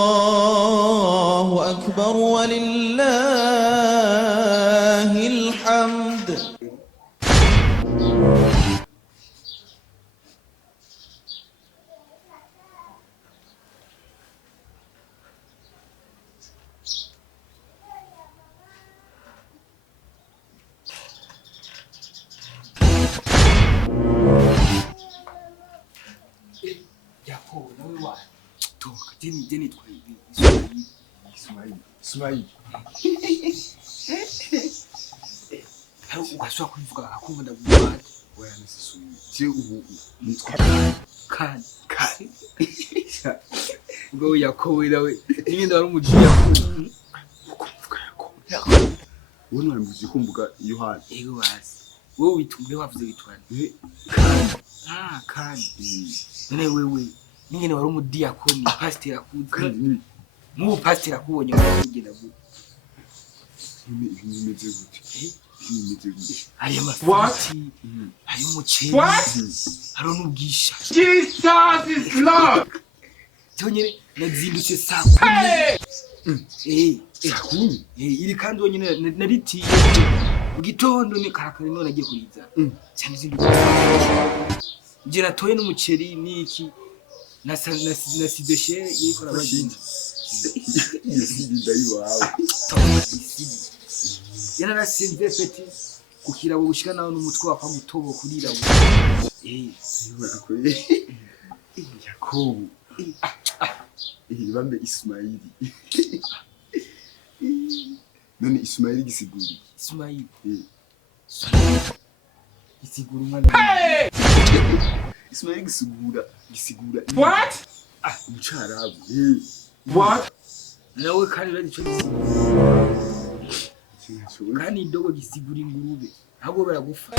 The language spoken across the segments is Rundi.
الله أكبر ولله الحمد. Ukashobora kubivuga akumva ndavuga oya nisisuye je ubu nitwa kandi ngo Yakobo nawe nyine wari umuji Yakobo kuvuga Yakobo wowe nari kumvuga Yohana ego basi wowe witumbe wavuze witwana kandi none wewe nyine wari umudiyakoni pastor akuze mu pastor akubonye kugenda gute nimeze gute hari amafiti hari umuceri hari n'ubwisha. Jesus is Lord. Cyonyine nazindutse saa 10 iri kandi wonyine naritiye mu gitondo ni karakare none agiye kuriza cyane zindutse nje natoye n'umuceri niki na sideshe yikora bagindi ndayiwawe yana nasinze peti kukira bushika nawo n'umutwe wapfa gutobo kurira Yakobo bambe Ismaili none Ismaili gisiguri Ismaili gisigura umwana Ismaili gisigura What? umucarabu What? nawe kandi radicho kandi indogo gisigura ingurube ntabwo baragufa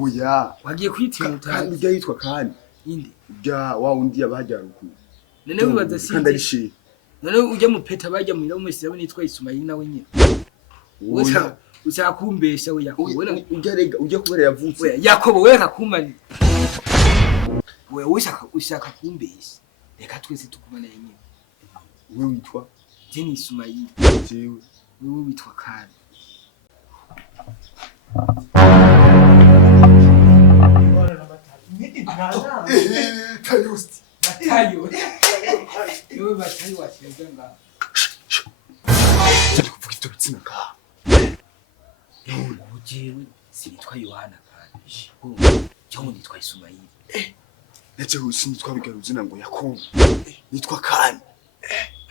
oya wagiye kwitira kandi ujya yitwa kandi inde ujya wa undi yabajyana ku none wibaza si kandi arishe none ujya mu peta bajya mu mwese yabo nitwa Ismaili nawe nyine ushaka kumbesha we Yakobo ujya kubera yavutse we Yakobo we kakumani we ushaka kumbesha reka twese tukumana nyine we witwa Jeni Ismaili jewe wewe witwa kandi Matayo yewe Matayo wacheza nga kuvuga ivyo bitsina ka ujewe sinitwa Yohana kandi cyangwa nitwa Ismaili ndetse sinitwa bigaruzina ngo Yakobo nitwa kandi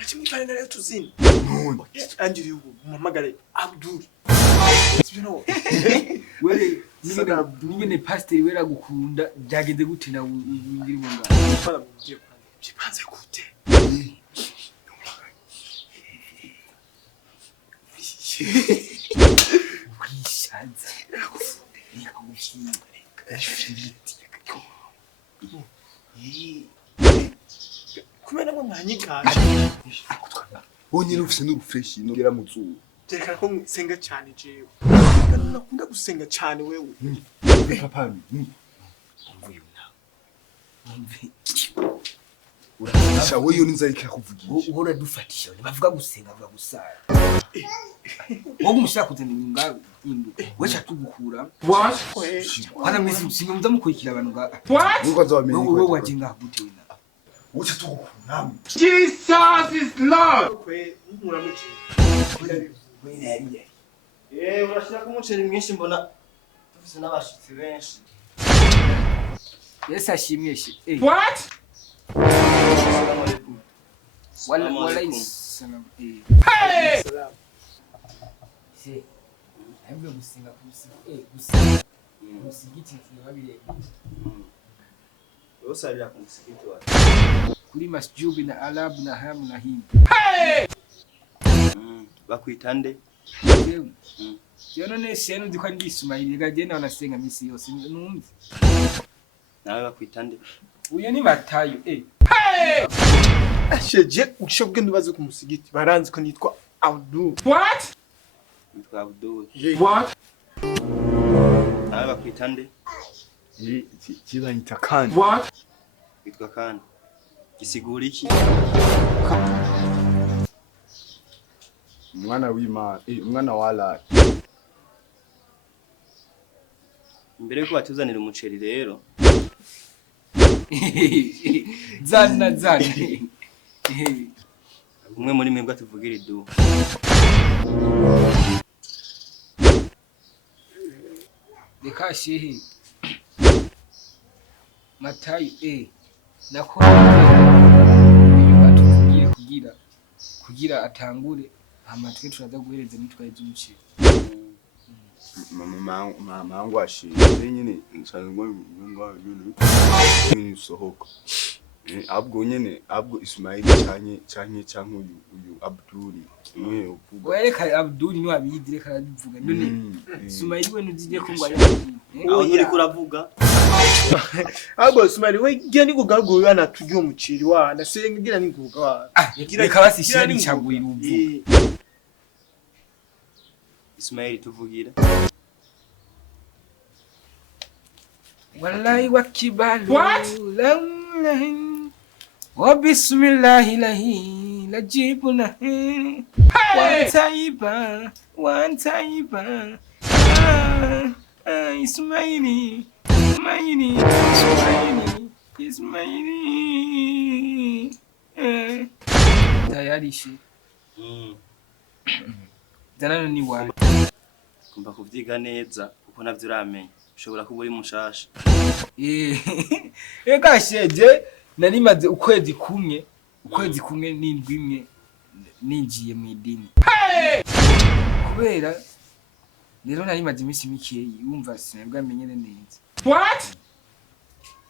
Achimutane na leo tuzini. none Anjiri ubu mumamagare Abdul. You know. wewe nyine pastor wera gukunda byagende gute na ngiri mu ngara Fala muje bipanze gute kwishanza kumena mwe mwanyika. wonyine ufise n'urufresh nogera mu zuba Tereka ko nsenga cyane jewe. Nakunda gusenga cyane wewe. papa mvuye nawe urasha weyo ninzarika kuvugisha uhora dufatisha bavuga gusenga bavuga gusara wowe umushaka kuzana inyunga wecha tugukura What? hana mwese singa muzamukurikira abantu nga What? nuko azabamenye wowe wajenga gute wina uca tugukura Jesus is Lord. Kwe muramuje. urashira ko umuceri mwinshi mbona dufise n'abashitsi benshi. Yesu ashimyeshe What? Assalamu alaikum. wala salam Hey! se hamwe gusenga gusenga musigiti babire Usabira ku musigiti wa. kuri masjubi na alabu na hamu na him Hey! Bakwitande. Yo none shenu ndiko ndi Ismaili gagenda wanasenga misi yose numva Nawe bakwitande. uyo ni Matayo Hey! Sheje ukishobwe ndubaze ku musigiti baranzi ko nitwa Abdul. What? Nitwa Abdul. What? Nawe bakwitande. kibanyita kandi What? Nitwa kandi. gisigura iki? Umwana w'Imana, umwana wa Allah. Imbere yuko batuzanira umuceri rero zana umwe muri mwebwe atuvugira idu. reka shehe Matayo nako atuvugiye kugira atangure amatwe turaza guhereza nitwaye z'umuceri. Mama wangu ashiye nyine nsanzwe ngo sohoka. Abwo nyene Ismail canke uyu Abdul mwe uvuga. Wereka Abdul ni wabidire karabivuga none Ismail we nuzije ko ngo aho uri kuravuga ahubwo Ismail we gani kugaguye ana tujye umuceri wana sengira ninguga wana reka basishira n'icagwira uvuga. Ismail tuvugira wallahi wakibalu wa bismillahi lahi lajibuna wantaiba Ismaili tayarishe zanano ni wawe kumva kuvyiga neza kuko navyo uramenya ushobora kuba uri mushasha. Ega sheje narimaze ukwezi kumwe n'indwi imwe ninjiye mu idini kubera rero narimaze iminsi mikeyi wumva sinabwo amenyere neza. What?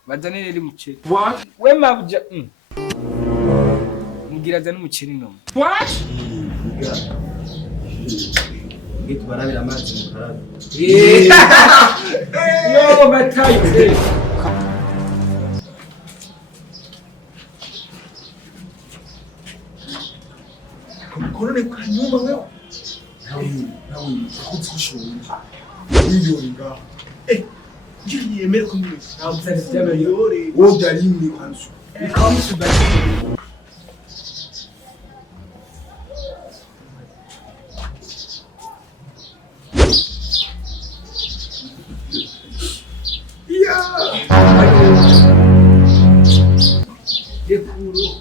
Bazane rero umuceri. What? We mabuja mugira azana umuceri no. What? Ngiye barabira amazi mu karabe. Yo Matayo Korone kwa nyuma wewe. Nawe kutsishoni. Iyo nga. Ngiye yemera ko mwe. Abuzane by'abayore. Woda rimwe kwanzu. Ikamusu bati. Dekuro.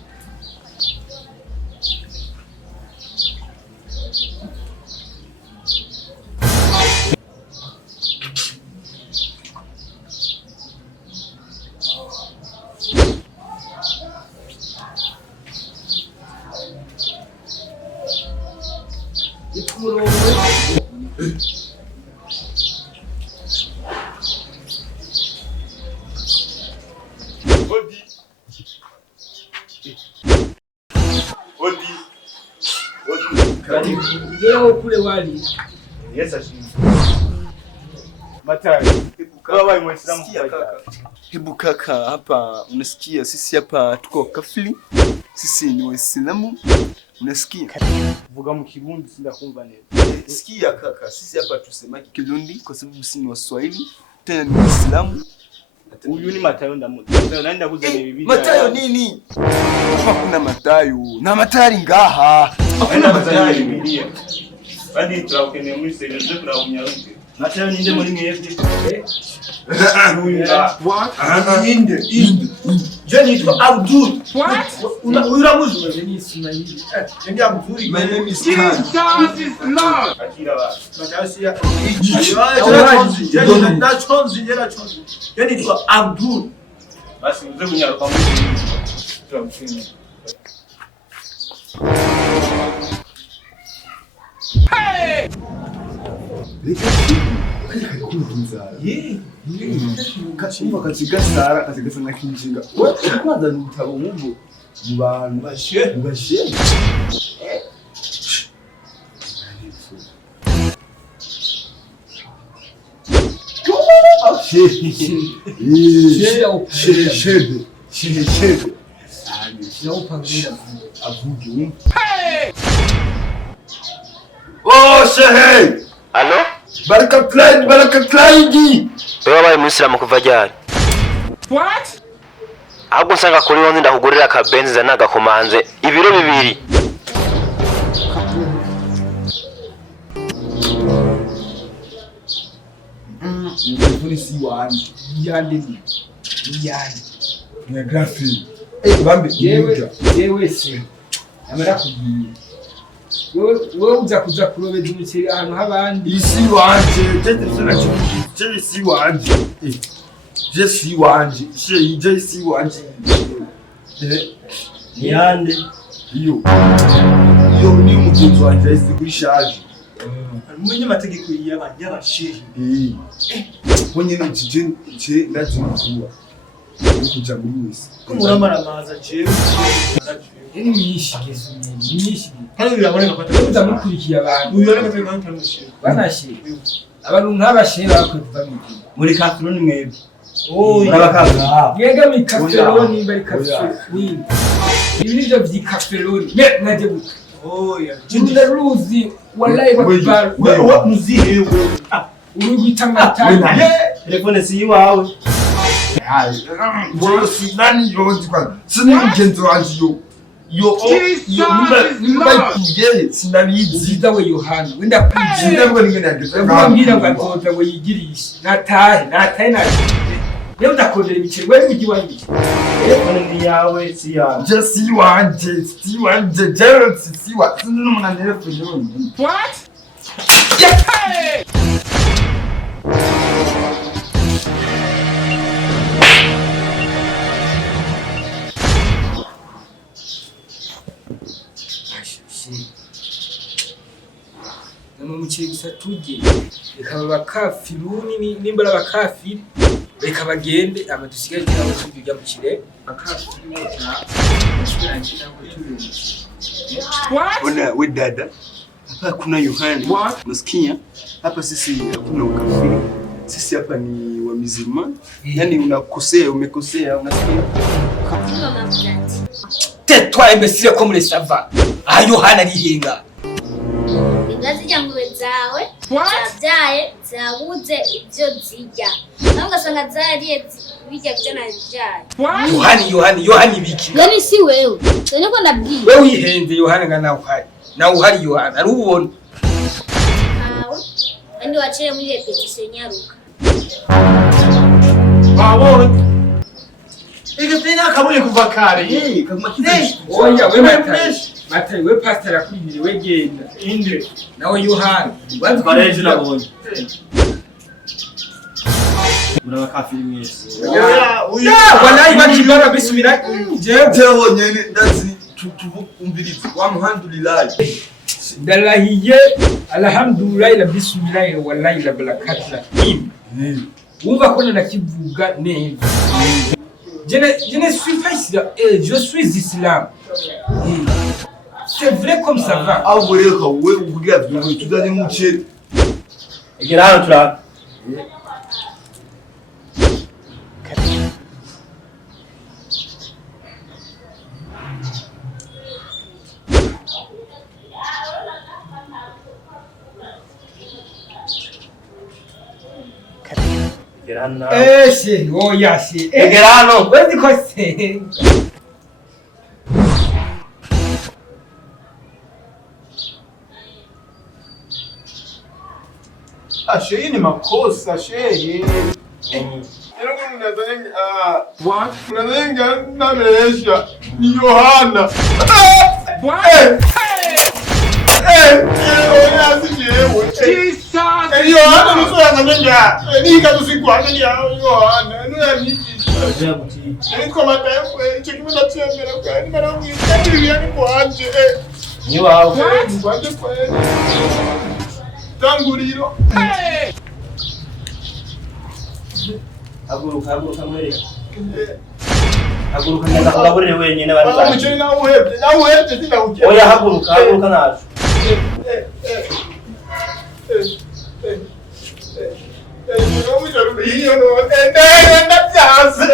Leo kule wali. Yes ashimwe. Matayo. Baba Muislamu kaka. Hebu kaka, hapa unasikia sisi hapa tuko kafili. Sisi ni Waislamu. Unasikia? Vuga mu Kirundi sindakumva neza. Sikia kaka, sisi hapa tusemaki Kirundi kwa sababu sisi ni Waswahili. Tena ni Waislamu. Uyu ni Matayo ndamuzi. Matayo nani ndakuzana Biblia. Matayo nini? Hapa kuna Matayo. Na Matari ngaha. Hakuna Matayo Biblia. Badi turakene muri segeje kura unyaruke. Matayo ninde muri mwebwe? What? Inde. Je nitwa Abdul. What? Uramuzi wewe? Ni Ismaili. Ndi Abdul. My name is Khan. Akira ba. Matayo si ya. Je nitwa Abdul. Basi uze kunyaruka muri turamshimira. Kachumba kachigasara kachigasana kinjinga. Wewe kwanza ni mtabo mungu mu bantu bashe. Shebe. Não pangira. Avugi. Oh, shehe. Allo? Baraka Clyde. Wewe wabaye Muislamu kuva ryari? What? ahubwo nsanga kuri wowe ndakugurira akabenzi za nagakomanze ibiro 2. Telefone si wanje. Yande. Ni grafi. Bambe Yewe se. Amara kugiye. Wewe uza kuza kurobeza umuceri ahantu habandi. isi wanje. Telefone je si wanje. Je si wanje. Je si wanje. Yande. Iyo ni umugenzi wanje yasize kuri charge. Mwenye mategeko y'abashehe. Mwenye nje ndazimukua. Ukuja muri wese. Muramaramaza jewe. Ni myinshi gezo myinshi. Kandi biraboneka ko Uza mukurikiye abantu. uyu ari amategeko y'amushehe. Banashira. Abantu nk'abashehe bakwiye kuva mu gihe. Muri kafironi mwebwe. Murabakanga. Yega mi kaferoni bari kaferoni. Ibi nivyo vy'ikaferoni. Naje guka. Junda ruzi wallahi bakbar. Wewe muzihe Uri gitangata. Telefone si iwawe. Bro, si nani yonzi kwa. Sini umugenzi wanje yo nimba kugere sinabizi. Zida we Yohana. Wenda kwigira. Zida ngo ningene yageze. Mbwira ngo atoza ngo yigirishe. Natahe na. Leo ndakondera ibiceri wewe mugi wanjye. Telefone ni yawe si yawe. Je si wanje. Gerald si wa. Sini n'umuntu telefone. What? Yeah! Nama muciri gusa tujye reka bakafiruni nimba abakafiri reka bagende amadusigaye cyangwa tujya mu kire akafiri mota ashiranje nako tujye. Ona we dada. Hapa kuna Yohana. Unasikia? Hapa sisi hakuna ukafiri. Sisi hapa ni wa mizima. Yaani unakosea, umekosea, unasikia? Tetwa imbesire ko muri sava. Ah Yohana rihenga. Ingazi janguwe zawe zabyaye zabuze ibyo zirya naho ugasanga zariye bijya byana byaye. Yohani ibiki Gani si wewe cyane ko ndabwiye wewe wihenze Yohana ngana uhari Yohana ari ubona awe andi wacire muri repetition nyaruka wabonye tena kabone kuva kare Kama kizi. oya we Matayi we pastor akwibire we genda inde nawe Yohana Bareje nabonye. Murabakafiri mwese. wallahi bakibara bisubira Jewe nyene ndazi tuvumvirize wa muhandulillah. ndalahiye alhamdulillah la bismillah wallahi la barakatuh wumva ko nakivuga neza. Je ne suis pas islam, je suis islam. C'est vrai comme ça va. Aho reka we uvugira byo tudane muceri. Egera hano turaba. Egera hano. She, oh yeah, she. Egera hano. Where's the question? Shehe ni makosa shehe. Unadhani namesha ni Yohana. Yohana nusu ananyanya. Ni kazi siku ananyanya Yohana. Aje buti. Niko mataifa hicho kimeza chembera kwa ni mara mwingi kadri yani kwanje. Ni wawe. Kwanje kwanje. Tanguriro. Haguruka mwereka. Haguruka ngenda kugaburire wenyine bari Baba muceri na uhebye sinauje. Oya haguruka naje. Yo muceri iyo no. Ndabyaze.